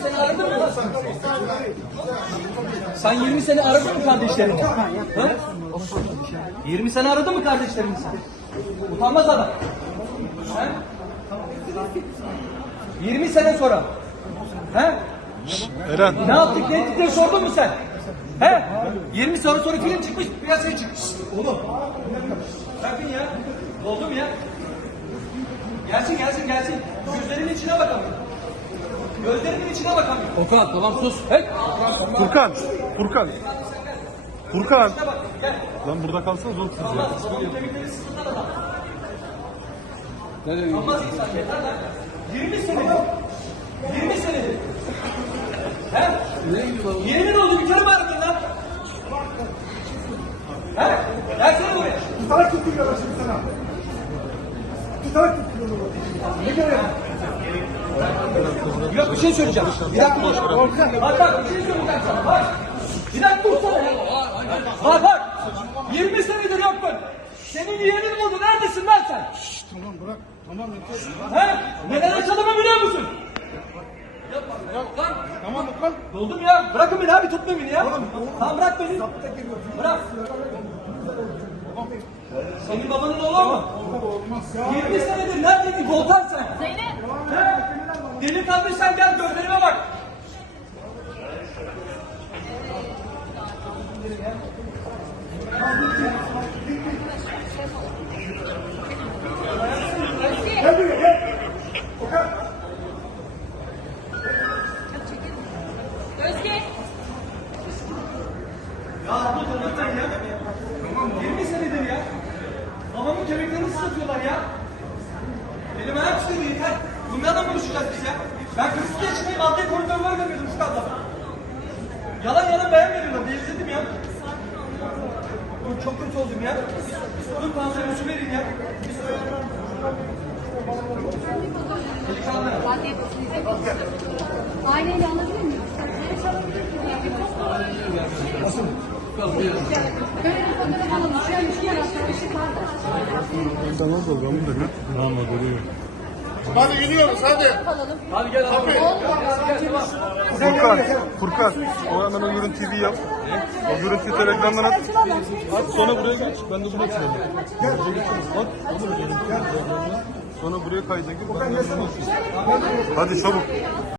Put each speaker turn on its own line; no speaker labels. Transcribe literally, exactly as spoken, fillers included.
sene aradın mı? Sen yirmi sene aradın mı kardeşlerini? Ha? yirmi sene aradın mı kardeşlerini sen? Utanmaz adam. He? yirmi sene sonra. He?
Eren.
Ne yaptık, ne ettik diye sordun mu sen? He? yirmi sene sonra film çıkmış, piyasaya çıkmış. Oğlum. Bakın ya. Oldu mu ya? Gelsin, gelsin, gelsin. Gözlerimin içine bakamıyorum. Gözlerimin içine bakamıyorum. Okan, tamam sus. Hey.
Furkan. Furkan. Furkan.
İçine bak, gel.
Lan burada kalsanız zor kız ya.
Olmaz, onun kemikleri sıkıntılar adam. Olmaz insan, yeter lan. yirmi senedir. yirmi senedir. He? Yemin oldu, bir kere mi aradın lan? He? Gelsene buraya.
Tutarak tutuyorlar şimdi sana. Tutarak tutuyorlar. Ne göre?
Yok, bir şey söyleyeceğim. Bir dakika. Bak bak, bir şey söyleyeceğim sana. Bak. Bir dakika dursana ya. Bak bak. yirmi senedir yoktun. Senin yeğenin oldu. Neredesin lan sen?
Şşş, tamam bırak. Tamam yeter.
He? Neden açıldığımı biliyor musun? Lan.
Tamam Okan.
Doldum ya. Bırakın beni abi, tutma beni ya. Tamam, bırak beni. Bırak. Senin babanın oğlu mu?
Olmaz ya.
yirmi senedir neredeydin Volkan sen?
Zeynep.
He? Delikanlıysan gel, gözlerime bak.
Gel buraya gel. Okan.
Özge.
Ya bu tanıktan ya. yirmi senedir ya. Babamın kemiklerini ıslatıyorlar ya. Benim ayak üstü yeter. Bunlarla mı konuşacağız biz ya? Ben kırk iki yaşındayım, adliye koridorları görmüyordum şu kadar. Yalan yalan beyan veriyorlar, delirdim ya. Dur, çok kötü oldum ya. Dur, tansiyonu su verin ya. Delikanlı.
Aileyle alabilir miyim? Nasıl? Böyle bir fotoğraf alalım. Şöyle bir şey ışık var da.
Tamam da ben de ne? Tamam duruyor.
Hadi gidiyoruz hadi.
Alalım.
Hadi gel abi. Gel, gel, tamam.
Furkan. Furkan. O hemen o görüntüyü yap. O görüntüyü telegramdan at. At sonra buraya geç. Ben de bunu atıyorum. Gel. At. Onu da görüntüyü. Sonra buraya kayda gir. Ben de bunu atıyorum. Hadi çabuk.